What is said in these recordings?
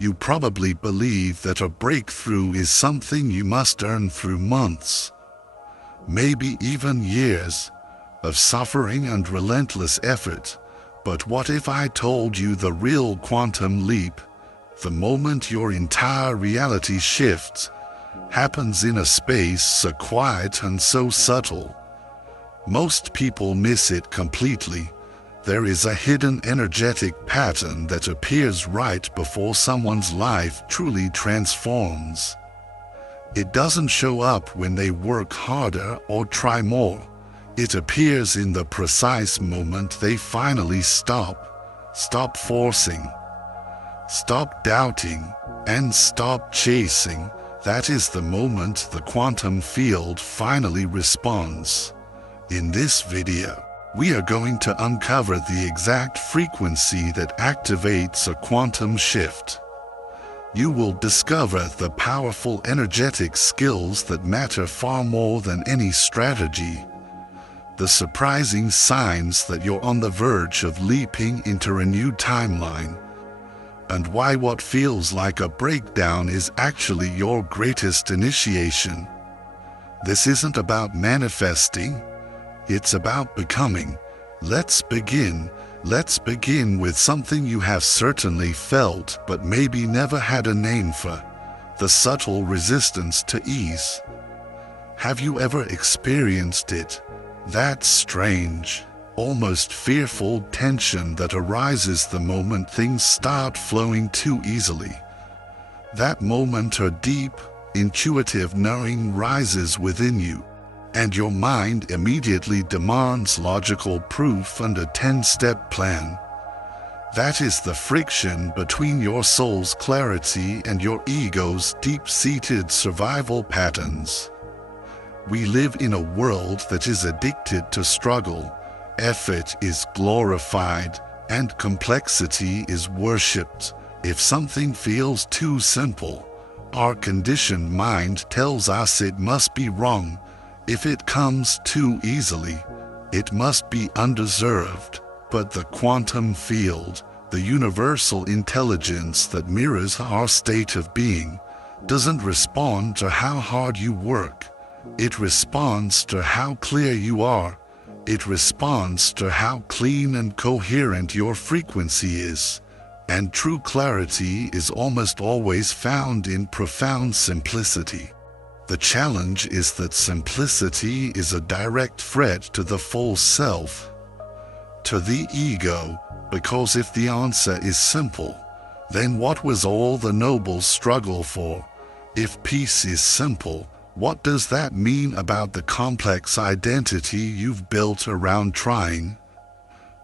You probably believe that a breakthrough is something you must earn through months, maybe even years, of suffering and relentless effort. But what if I told you the real quantum leap, the moment your entire reality shifts, happens in a space so quiet and so subtle? Most people miss it completely. There is a hidden energetic pattern that appears right before someone's life truly transforms. It doesn't show up when they work harder or try more. It appears in the precise moment they finally stop forcing, stop doubting, and stop chasing. That is the moment the quantum field finally responds. In this video, we are going to uncover the exact frequency that activates a quantum shift. You will discover the powerful energetic skills that matter far more than any strategy, the surprising signs that you're on the verge of leaping into a new timeline, and why what feels like a breakdown is actually your greatest initiation. This isn't about manifesting, it's about becoming. Let's begin. Let's begin with something you have certainly felt but maybe never had a name for: the subtle resistance to ease. Have you ever experienced it? That strange, almost fearful tension that arises the moment things start flowing too easily. That moment a deep, intuitive knowing rises within you, and your mind immediately demands logical proof and a 10-step plan. That is the friction between your soul's clarity and your ego's deep-seated survival patterns. We live in a world that is addicted to struggle. Effort is glorified, and complexity is worshipped. If something feels too simple, our conditioned mind tells us it must be wrong. If it comes too easily, it must be undeserved. But the quantum field, the universal intelligence that mirrors our state of being, doesn't respond to how hard you work. It responds to how clear you are. It responds to how clean and coherent your frequency is. And true clarity is almost always found in profound simplicity. The challenge is that simplicity is a direct threat to the false self, to the ego, because if the answer is simple, then what was all the noble struggle for? If peace is simple, what does that mean about the complex identity you've built around trying,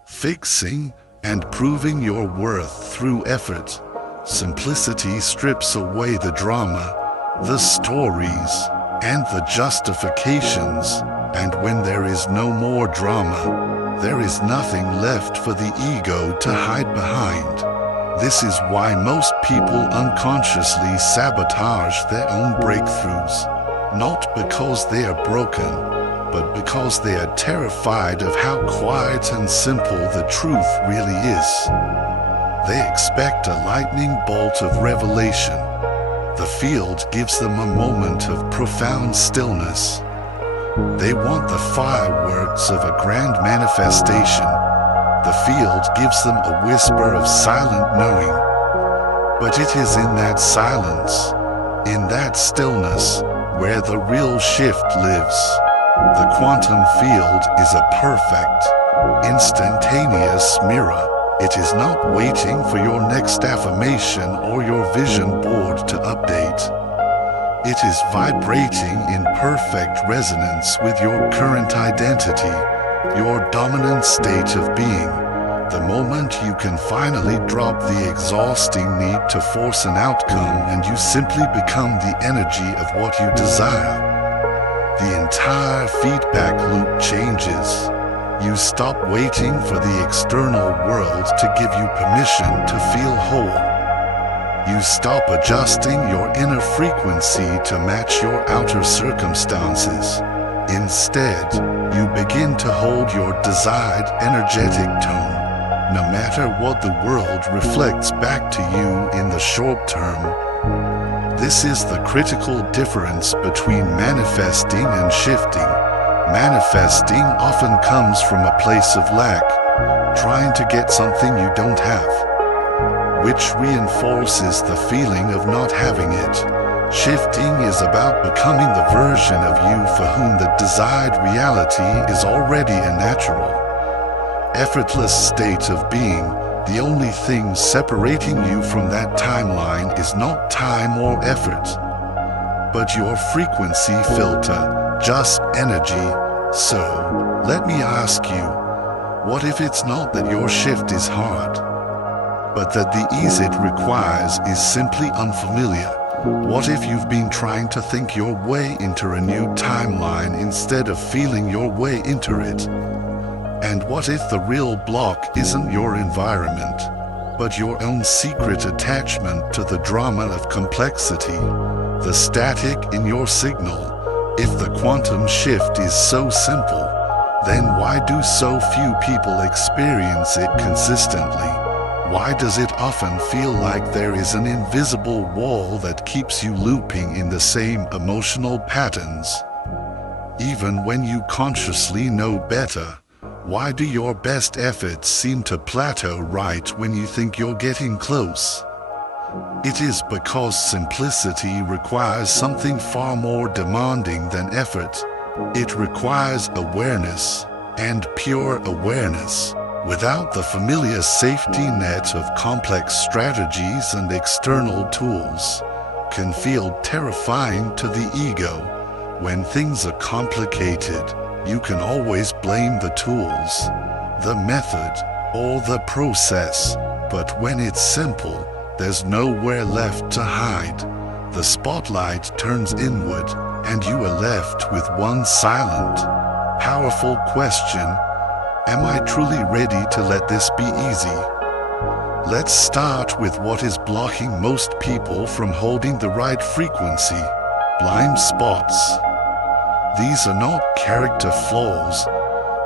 fixing, and proving your worth through effort? Simplicity strips away the drama, the stories, and the justifications, and when there is no more drama, there is nothing left for the ego to hide behind. This is why most people unconsciously sabotage their own breakthroughs, not because they are broken, but because they are terrified of how quiet and simple the truth really is. They expect a lightning bolt of revelation. The field gives them a moment of profound stillness. They want the fireworks of a grand manifestation. The field gives them a whisper of silent knowing. But it is in that silence, in that stillness, where the real shift lives. The quantum field is a perfect, instantaneous mirror. It is not waiting for your next affirmation or your vision board to update. It is vibrating in perfect resonance with your current identity, your dominant state of being. The moment you can finally drop the exhausting need to force an outcome and you simply become the energy of what you desire, the entire feedback loop changes. You stop waiting for the external world to give you permission to feel whole. You stop adjusting your inner frequency to match your outer circumstances. Instead, you begin to hold your desired energetic tone. no matter what the world reflects back to you in the short term. This is the critical difference between manifesting and shifting. Manifesting often comes from a place of lack, trying to get something you don't have, which reinforces the feeling of not having it. Shifting is about becoming the version of you for whom the desired reality is already a natural, effortless state of being. The only thing separating you from that timeline is not time or effort, but your frequency filter, just energy. So, let me ask you, what if it's not that your shift is hard, but that the ease it requires is simply unfamiliar? What if you've been trying to think your way into a new timeline instead of feeling your way into it? And what if the real block isn't your environment, but your own secret attachment to the drama of complexity, the static in your signal? If the quantum shift is so simple, then why do so few people experience it consistently? Why does it often feel like there is an invisible wall that keeps you looping in the same emotional patterns? Even when you consciously know better, why do your best efforts seem to plateau right when you think you're getting close? It is because simplicity requires something far more demanding than effort. It requires awareness, and pure awareness, without the familiar safety net of complex strategies and external tools, can feel terrifying to the ego. When things are complicated, you can always blame the tools, the method, or the process. But when it's simple, there's nowhere left to hide. The spotlight turns inward, and you are left with one silent, powerful question: am I truly ready to let this be easy? Let's start with what is blocking most people from holding the right frequency: blind spots. These are not character flaws.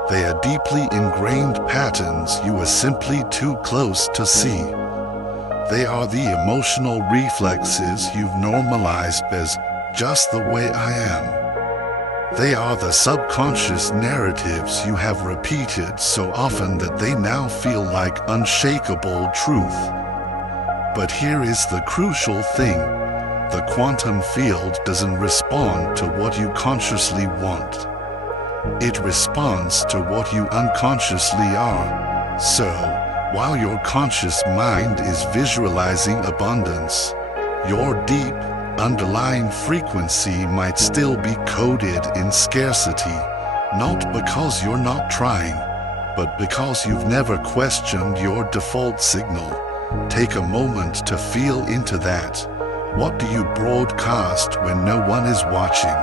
They are deeply ingrained patterns you are simply too close to see. They are the emotional reflexes you've normalized as just the way I am. They are the subconscious narratives you have repeated so often that they now feel like unshakable truth. But here is the crucial thing: the quantum field doesn't respond to what you consciously want. It responds to what you unconsciously are. So, while your conscious mind is visualizing abundance, your deep, underlying frequency might still be coded in scarcity, not because you're not trying, but because you've never questioned your default signal. Take a moment to feel into that. What do you broadcast when no one is watching?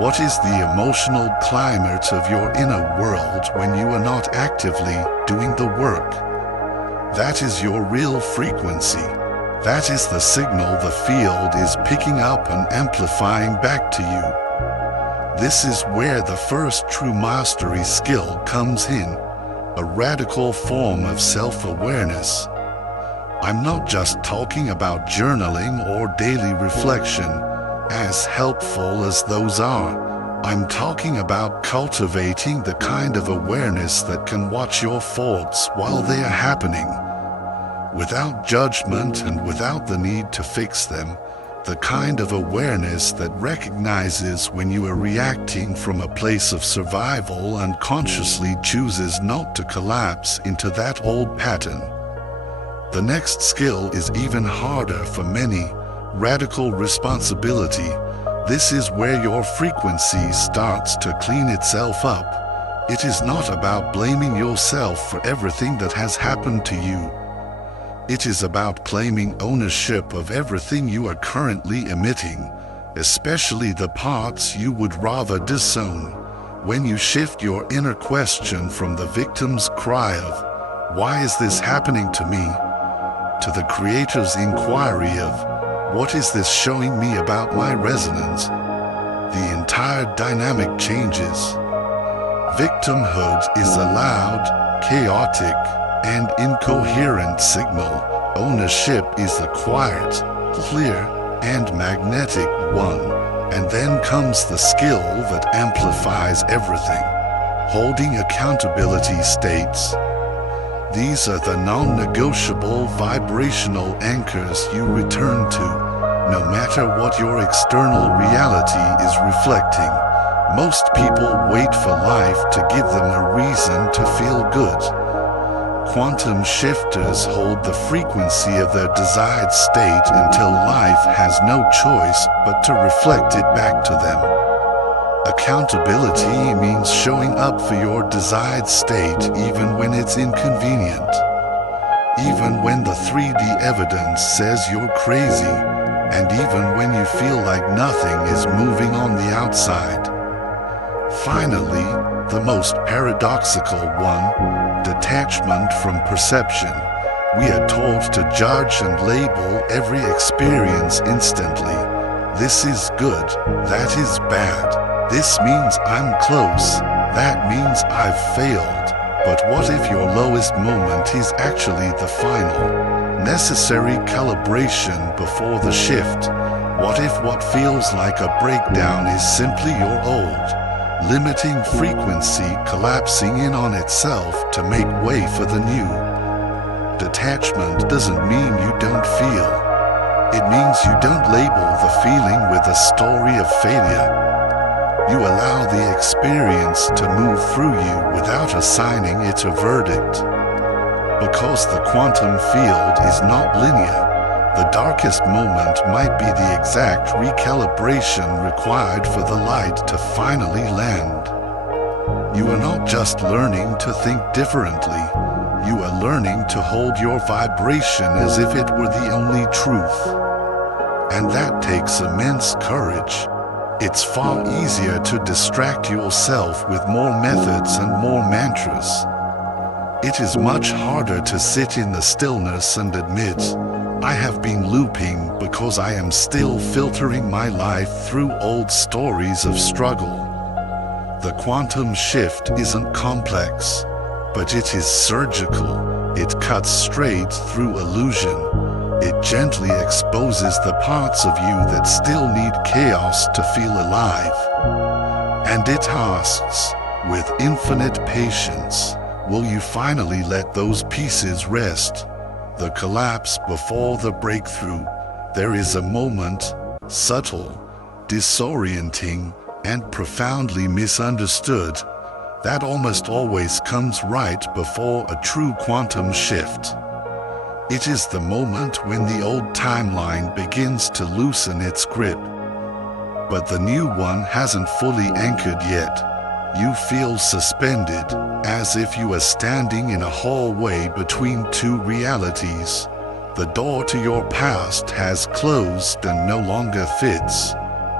What is the emotional climate of your inner world when you are not actively doing the work? That is your real frequency. That is the signal the field is picking up and amplifying back to you. This is where the first true mastery skill comes in, a radical form of self-awareness. I'm not just talking about journaling or daily reflection, as helpful as those are. I'm talking about cultivating the kind of awareness that can watch your thoughts while they are happening, without judgment and without the need to fix them. The kind of awareness that recognizes when you are reacting from a place of survival and consciously chooses not to collapse into that old pattern. The next skill is even harder for many: radical responsibility. This is where your frequency starts to clean itself up. It is not about blaming yourself for everything that has happened to you. It is about claiming ownership of everything you are currently emitting, especially the parts you would rather disown. When you shift your inner question from the victim's cry of, "Why is this happening to me?" to the creator's inquiry of, "What is this showing me about my resonance?" the entire dynamic changes. Victimhood is a loud, chaotic, and incoherent signal. Ownership is the quiet, clear, and magnetic one, and then comes the skill that amplifies everything. Holding accountability states. These are the non-negotiable vibrational anchors you return to, no matter what your external reality is reflecting. Most people wait for life to give them a reason to feel good. Quantum shifters hold the frequency of their desired state until life has no choice but to reflect it back to them. Accountability means showing up for your desired state even when it's inconvenient. Even when the 3D evidence says you're crazy, and even when you feel like nothing is moving on the outside. Finally, the most paradoxical one, detachment from perception. We are told to judge and label every experience instantly. This is good, that is bad. This means I'm close, that means I've failed. But what if your lowest moment is actually the final, necessary calibration before the shift? What if what feels like a breakdown is simply your old, limiting frequency collapsing in on itself to make way for the new? Detachment doesn't mean you don't feel. It means you don't label the feeling with a story of failure. You allow the experience to move through you without assigning it a verdict. Because the quantum field is not linear, the darkest moment might be the exact recalibration required for the light to finally land. You are not just learning to think differently, you are learning to hold your vibration as if it were the only truth. And that takes immense courage. It's far easier to distract yourself with more methods and more mantras. It is much harder to sit in the stillness and admit, I have been looping because I am still filtering my life through old stories of struggle. The quantum shift isn't complex, but it is surgical. It cuts straight through illusion. It gently exposes the parts of you that still need chaos to feel alive. And it asks, with infinite patience, will you finally let those pieces rest? The collapse before the breakthrough. There is a moment, subtle, disorienting, and profoundly misunderstood, that almost always comes right before a true quantum shift. It is the moment when the old timeline begins to loosen its grip. But the new one hasn't fully anchored yet. You feel suspended, as if you are standing in a hallway between two realities. The door to your past has closed and no longer fits,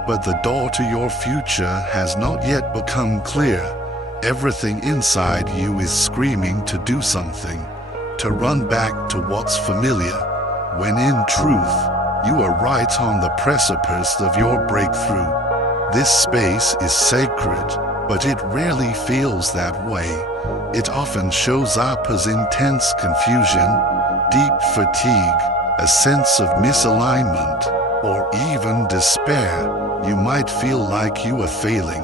but the door to your future has not yet become clear. Everything inside you is screaming to do something, to run back to what's familiar, when in truth, you are right on the precipice of your breakthrough. This space is sacred, but it rarely feels that way. It often shows up as intense confusion, deep fatigue, a sense of misalignment, or even despair. You might feel like you are failing,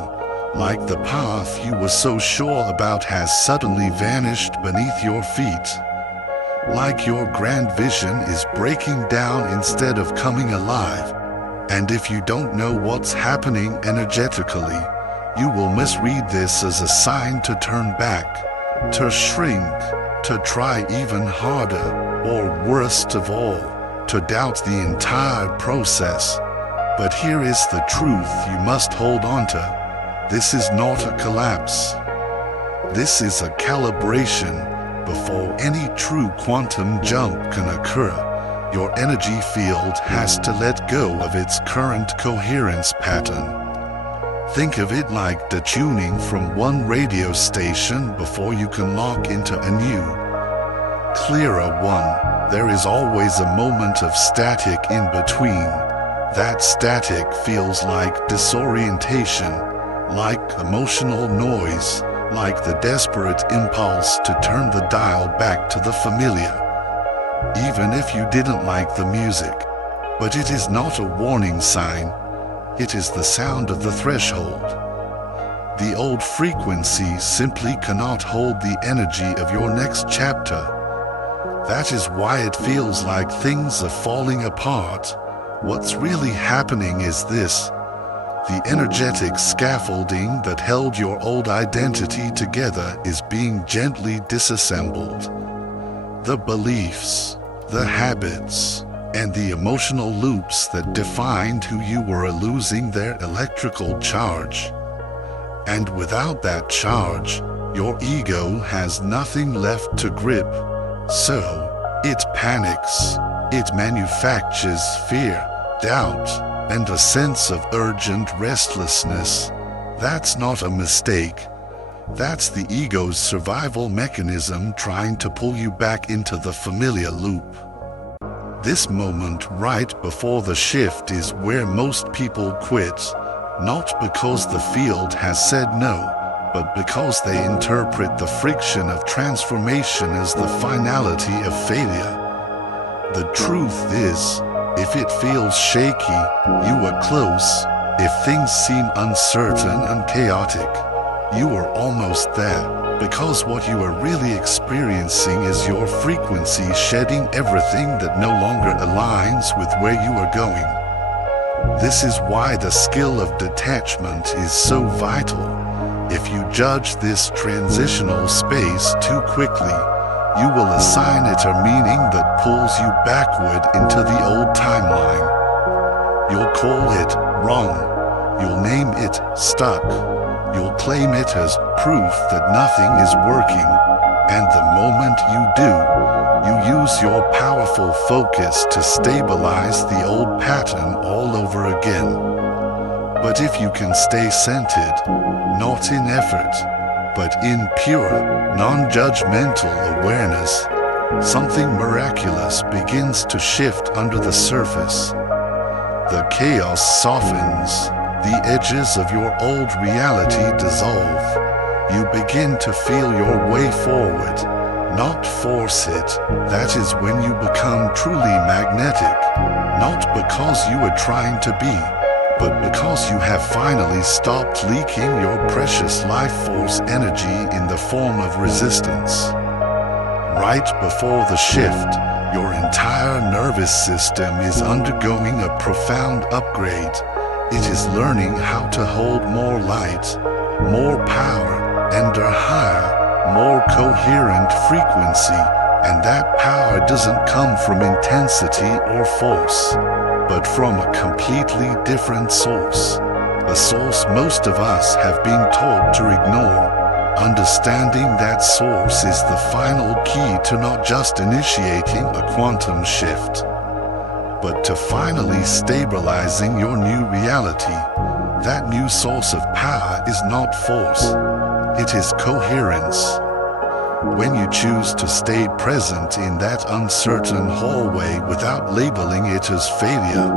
like the path you were so sure about has suddenly vanished beneath your feet. Like your grand vision is breaking down instead of coming alive. And if you don't know what's happening energetically, you will misread this as a sign to turn back, to shrink, to try even harder, or worst of all, to doubt the entire process. But here is the truth you must hold on to. This is not a collapse. This is a calibration. Before any true quantum jump can occur, your energy field has to let go of its current coherence pattern. Think of it like detuning from one radio station before you can lock into a new, clearer one. There is always a moment of static in between. That static feels like disorientation, like emotional noise, like the desperate impulse to turn the dial back to the familiar, even if you didn't like the music. But it is not a warning sign, it is the sound of the threshold. The old frequency simply cannot hold the energy of your next chapter. That is why it feels like things are falling apart. What's really happening is this: the energetic scaffolding that held your old identity together is being gently disassembled. The beliefs, the habits, and the emotional loops that defined who you were are losing their electrical charge. And without that charge, your ego has nothing left to grip. So, it panics. It manufactures fear, doubt, and a sense of urgent restlessness. That's not a mistake. That's the ego's survival mechanism trying to pull you back into the familiar loop. This moment right before the shift is where most people quit, not because the field has said no, but because they interpret the friction of transformation as the finality of failure. The truth is, if it feels shaky, you are close. If things seem uncertain and chaotic, you are almost there, because what you are really experiencing is your frequency shedding everything that no longer aligns with where you are going. This is why the skill of detachment is so vital. If you judge this transitional space too quickly, you will assign it a meaning that pulls you backward into the old timeline. You'll call it wrong. You'll name it stuck. You'll claim it as proof that nothing is working. And the moment you do, you use your powerful focus to stabilize the old pattern all over again. But if you can stay centered, not in effort, but in pure, non-judgmental awareness, something miraculous begins to shift under the surface. The chaos softens, the edges of your old reality dissolve. You begin to feel your way forward, not force it. That is when you become truly magnetic, not because you are trying to be, but because you have finally stopped leaking your precious life force energy in the form of resistance. Right before the shift, your entire nervous system is undergoing a profound upgrade. It is learning how to hold more light, more power, and a higher, more coherent frequency. And that power doesn't come from intensity or force, but from a completely different source. A source most of us have been taught to ignore. Understanding that source is the final key to not just initiating a quantum shift, but to finally stabilizing your new reality. That new source of power is not force, it is coherence. When you choose to stay present in that uncertain hallway without labeling it as failure,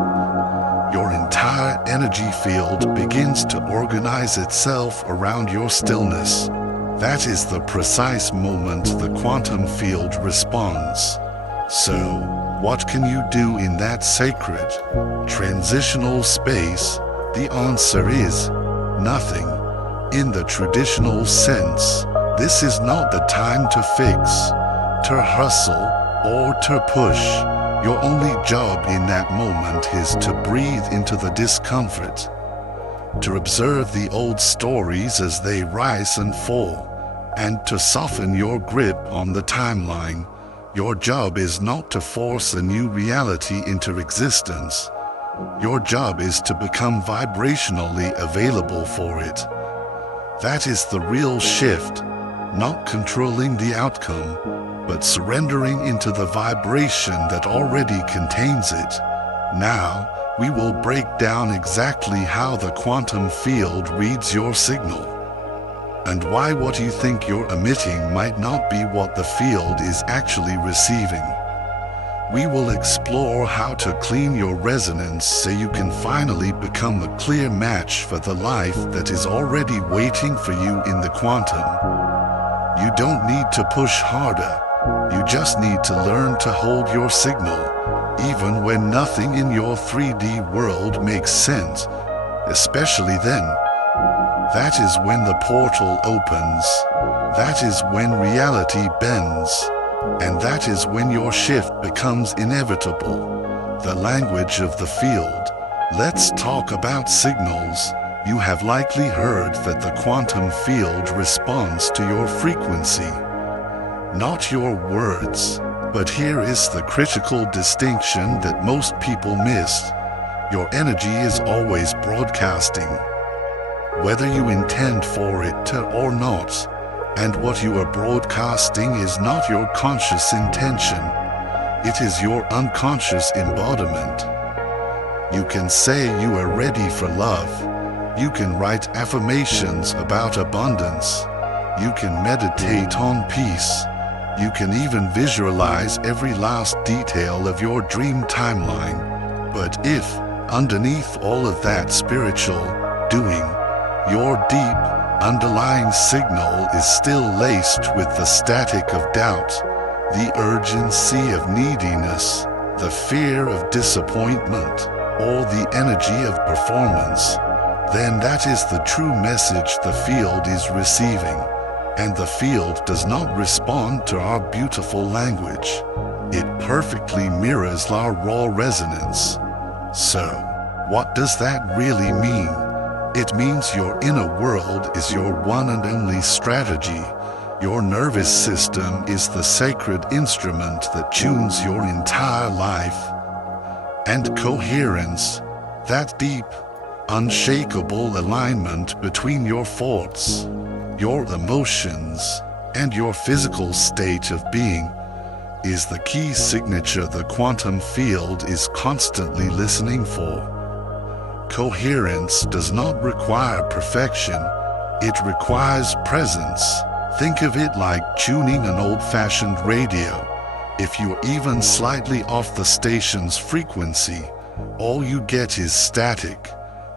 your entire energy field begins to organize itself around your stillness. That is the precise moment the quantum field responds. So, what can you do in that sacred, transitional space? The answer is nothing. In the traditional sense, this is not the time to fix, to hustle, or to push. Your only job in that moment is to breathe into the discomfort, to observe the old stories as they rise and fall, and to soften your grip on the timeline. Your job is not to force a new reality into existence. Your job is to become vibrationally available for it. That is the real shift. Not controlling the outcome, but surrendering into the vibration that already contains it. Now, we will break down exactly how the quantum field reads your signal, and why what you think you're emitting might not be what the field is actually receiving. We will explore how to clean your resonance so you can finally become a clear match for the life that is already waiting for you in the quantum. You don't need to push harder. You just need to learn to hold your signal, even when nothing in your 3D world makes sense, especially then. That is when the portal opens. That is when reality bends. And that is when your shift becomes inevitable. The language of the field. Let's talk about signals. You have likely heard that the quantum field responds to your frequency, not your words. But here is the critical distinction that most people miss. Your energy is always broadcasting, whether you intend for it to or not. And what you are broadcasting is not your conscious intention. It is your unconscious embodiment. You can say you are ready for love. You can write affirmations about abundance. You can meditate on peace. You can even visualize every last detail of your dream timeline. But if, underneath all of that spiritual doing, your deep, underlying signal is still laced with the static of doubt, the urgency of neediness, the fear of disappointment, or the energy of performance, then that is the true message the field is receiving. And the field does not respond to our beautiful language. It perfectly mirrors our raw resonance. So, what does that really mean? It means your inner world is your one and only strategy. Your nervous system is the sacred instrument that tunes your entire life. And coherence, that deep, unshakable alignment between your thoughts, your emotions, and your physical state of being, is the key signature the quantum field is constantly listening for. Coherence does not require perfection, it requires presence. Think of it like tuning an old-fashioned radio. If you're even slightly off the station's frequency, all you get is static.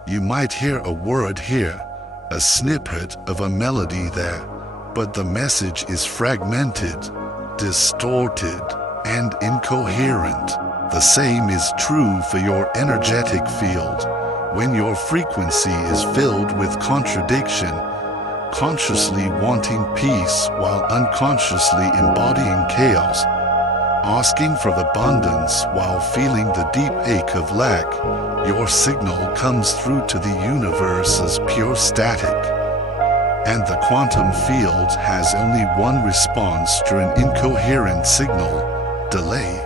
You might hear a word here, a snippet of a melody there, but the message is fragmented, distorted, and incoherent. The same is true for your energetic field. When your frequency is filled with contradiction, consciously wanting peace while unconsciously embodying chaos, asking for abundance while feeling the deep ache of lack, your signal comes through to the universe as pure static. And the quantum field has only one response to an incoherent signal: delay.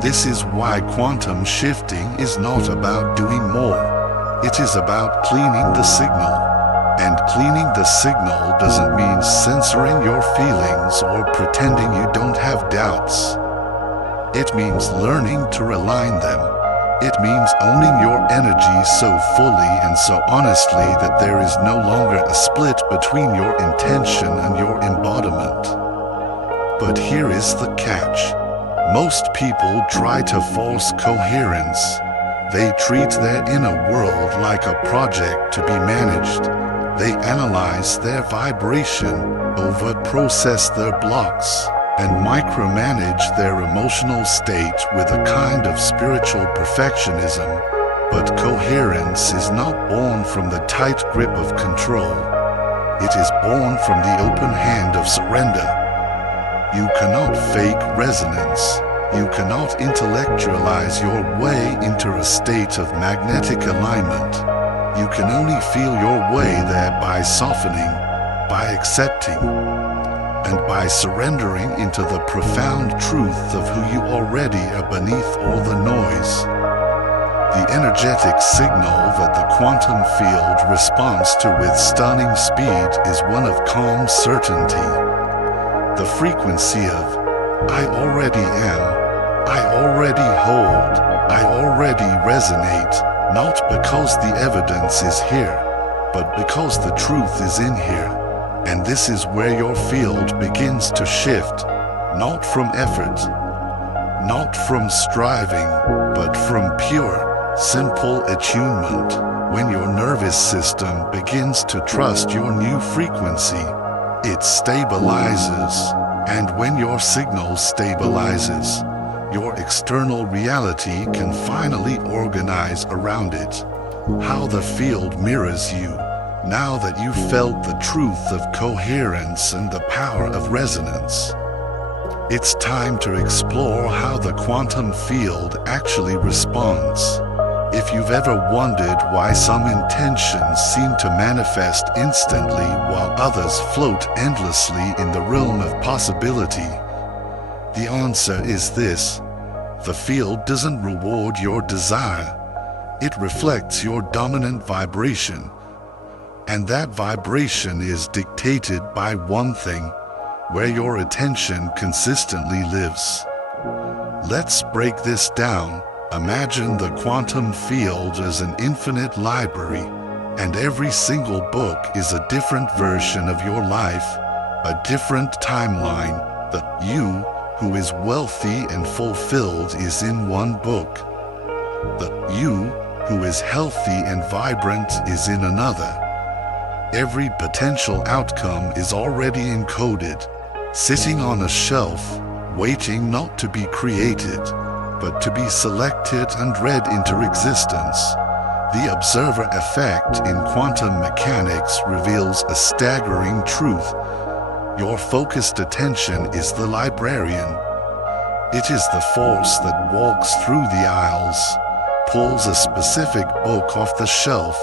This is why quantum shifting is not about doing more. It is about cleaning the signal. And cleaning the signal doesn't mean censoring your feelings or pretending you don't have doubts. It means learning to realign them. It means owning your energy so fully and so honestly that there is no longer a split between your intention and your embodiment. But here is the catch. Most people try to force coherence. They treat their inner world like a project to be managed. They analyze their vibration, over-process their blocks, and micromanage their emotional state with a kind of spiritual perfectionism. But coherence is not born from the tight grip of control. It is born from the open hand of surrender. You cannot fake resonance. You cannot intellectualize your way into a state of magnetic alignment. You can only feel your way there by softening, by accepting, and by surrendering into the profound truth of who you already are beneath all the noise. The energetic signal that the quantum field responds to with stunning speed is one of calm certainty. The frequency of, I already am, I already hold, I already resonate, not because the evidence is here, but because the truth is in here. And this is where your field begins to shift, not from effort, not from striving, but from pure, simple attunement. When your nervous system begins to trust your new frequency, it stabilizes. And when your signal stabilizes, your external reality can finally organize around it. How the field mirrors you. Now that you've felt the truth of coherence and the power of resonance, it's time to explore how the quantum field actually responds. If you've ever wondered why some intentions seem to manifest instantly while others float endlessly in the realm of possibility, the answer is this: the field doesn't reward your desire. It reflects your dominant vibration. And that vibration is dictated by one thing: where your attention consistently lives. Let's break this down. Imagine the quantum field as an infinite library, and every single book is a different version of your life, a different timeline. The you who is wealthy and fulfilled is in one book. The you who is healthy and vibrant is in another. Every potential outcome is already encoded, sitting on a shelf, waiting not to be created, but to be selected and read into existence. The observer effect in quantum mechanics reveals a staggering truth. Your focused attention is the librarian. It is the force that walks through the aisles, pulls a specific book off the shelf,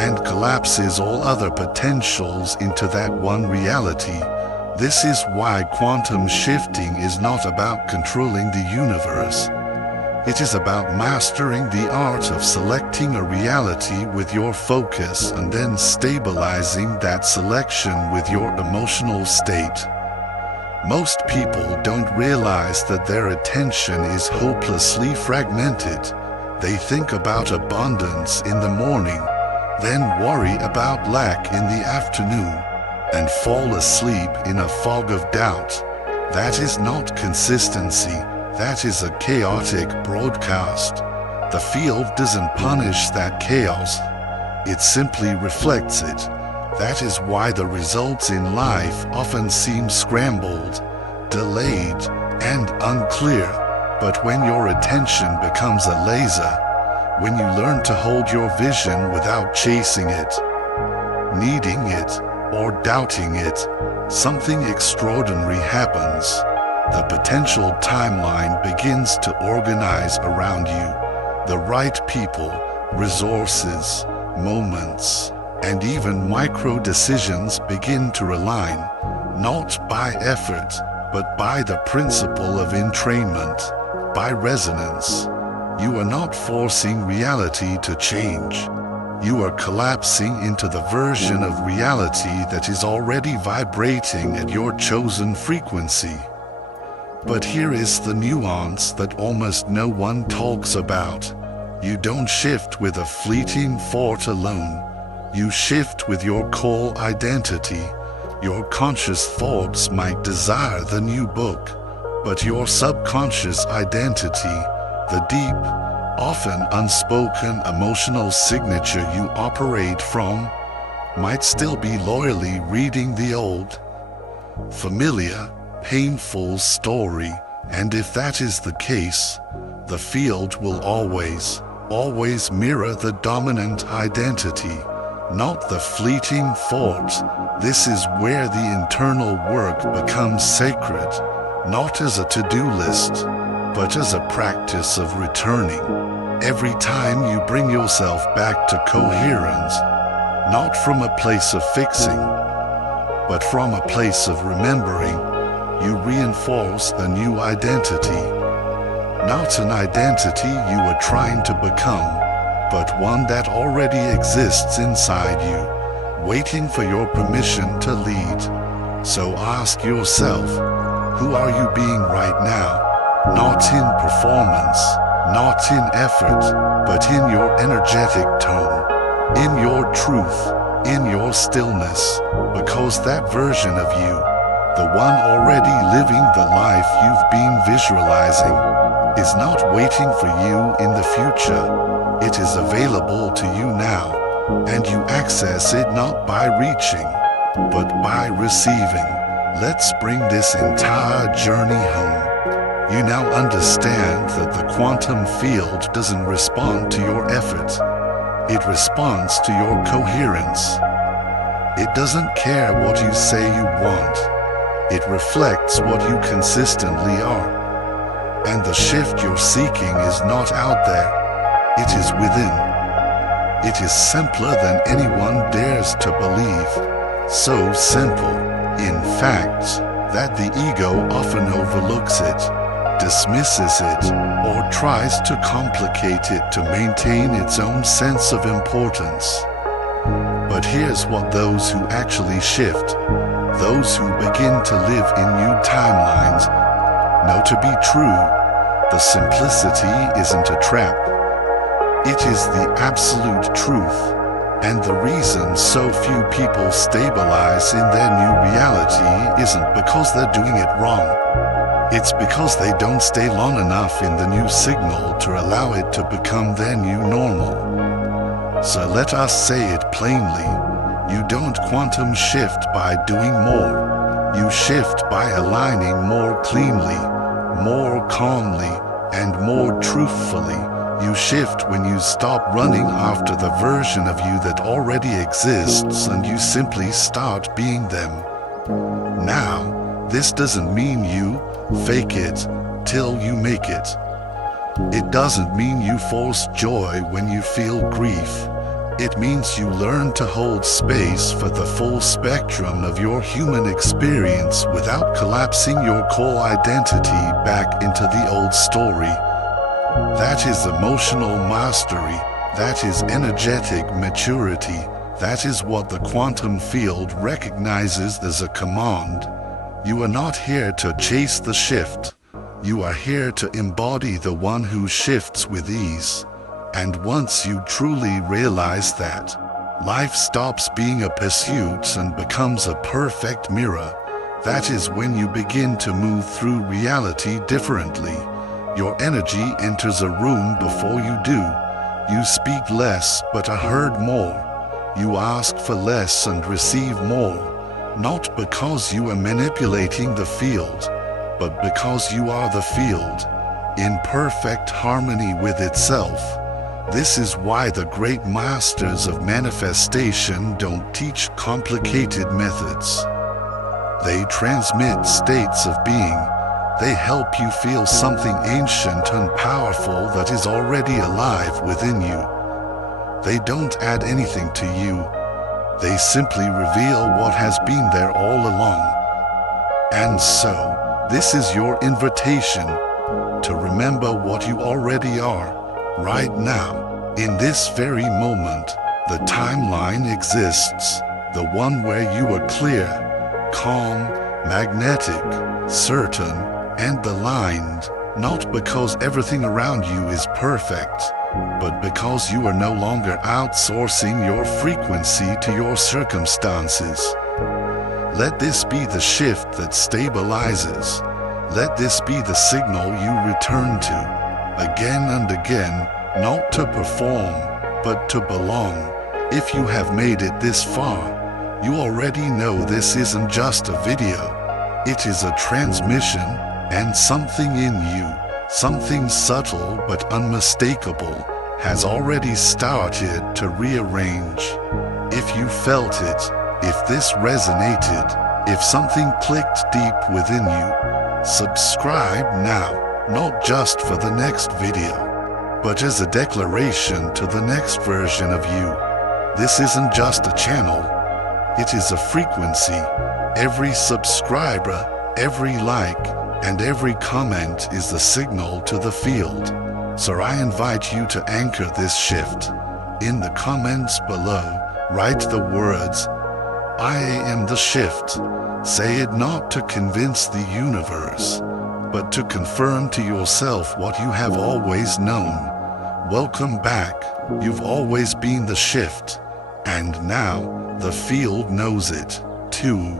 and collapses all other potentials into that one reality. This is why quantum shifting is not about controlling the universe. It is about mastering the art of selecting a reality with your focus and then stabilizing that selection with your emotional state. Most people don't realize that their attention is hopelessly fragmented. They think about abundance in the morning, then worry about lack in the afternoon, and fall asleep in a fog of doubt. That is not consistency. That is a chaotic broadcast. The field doesn't punish that chaos. It simply reflects it. That is why the results in life often seem scrambled, delayed, and unclear. But when your attention becomes a laser, when you learn to hold your vision without chasing it, needing it, or doubting it, something extraordinary happens. The potential timeline begins to organize around you. The right people, resources, moments, and even micro-decisions begin to align, not by effort, but by the principle of entrainment, by resonance. You are not forcing reality to change. You are collapsing into the version of reality that is already vibrating at your chosen frequency. But here is the nuance that almost no one talks about. You don't shift with a fleeting thought alone. You shift with your core identity. Your conscious thoughts might desire the new book, but your subconscious identity, the deep, often unspoken emotional signature you operate from, might still be loyally reading the old, familiar, painful story. And if that is the case, the field will always mirror the dominant identity, not the fleeting thought. This is where the internal work becomes sacred, not as a to-do list, but as a practice of returning. Every time you bring yourself back to coherence, not from a place of fixing, but from a place of remembering, you reinforce a new identity. Not an identity you are trying to become, but one that already exists inside you, waiting for your permission to lead. So ask yourself, who are you being right now? Not in performance, not in effort, but in your energetic tone, in your truth, in your stillness, because that version of you, the one already living the life you've been visualizing, is not waiting for you in the future. It is available to you now, and you access it not by reaching, but by receiving. Let's bring this entire journey home. You now understand that the quantum field doesn't respond to your effort. It responds to your coherence. It doesn't care what you say you want. It reflects what you consistently are. And the shift you're seeking is not out there. It is within. It is simpler than anyone dares to believe. So simple, in fact, that the ego often overlooks it, dismisses it, or tries to complicate it to maintain its own sense of importance. But here's what those who actually shift, those who begin to live in new timelines, know to be true. The simplicity isn't a trap. It is the absolute truth. And the reason so few people stabilize in their new reality isn't because they're doing it wrong. It's because they don't stay long enough in the new signal to allow it to become their new normal. So let us say it plainly. You don't quantum shift by doing more. You shift by aligning more cleanly, more calmly, and more truthfully. You shift when you stop running after the version of you that already exists and you simply start being them. Now, this doesn't mean you fake it till you make it. It doesn't mean you force joy when you feel grief. It means you learn to hold space for the full spectrum of your human experience without collapsing your core identity back into the old story. That is emotional mastery. That is energetic maturity. That is what the quantum field recognizes as a command. You are not here to chase the shift. You are here to embody the one who shifts with ease. And once you truly realize that, life stops being a pursuit and becomes a perfect mirror. That is when you begin to move through reality differently. Your energy enters a room before you do. You speak less but are heard more. You ask for less and receive more, not because you are manipulating the field, but because you are the field, in perfect harmony with itself. This is why the great masters of manifestation don't teach complicated methods. They transmit states of being. They help you feel something ancient and powerful that is already alive within you. They don't add anything to you. They simply reveal what has been there all along. And so, this is your invitation to remember what you already are. Right now, in this very moment, the timeline exists, the one where you are clear, calm, magnetic, certain, and aligned, not because everything around you is perfect, but because you are no longer outsourcing your frequency to your circumstances. Let this be the shift that stabilizes. Let this be the signal you return to. Again and again, not to perform, but to belong. If you have made it this far, you already know this isn't just a video. It is a transmission, and something in you, something subtle but unmistakable, has already started to rearrange. If you felt it, if this resonated, if something clicked deep within you, subscribe now. Not just for the next video, but as a declaration to the next version of you. This isn't just a channel, it is a frequency. Every subscriber, every like, and every comment is the signal to the field. So I invite you to anchor this shift. In the comments below, write the words, "I am the shift." Say it not to convince the universe, but to confirm to yourself what you have always known. Welcome back. You've always been the shift, and now the field knows it too.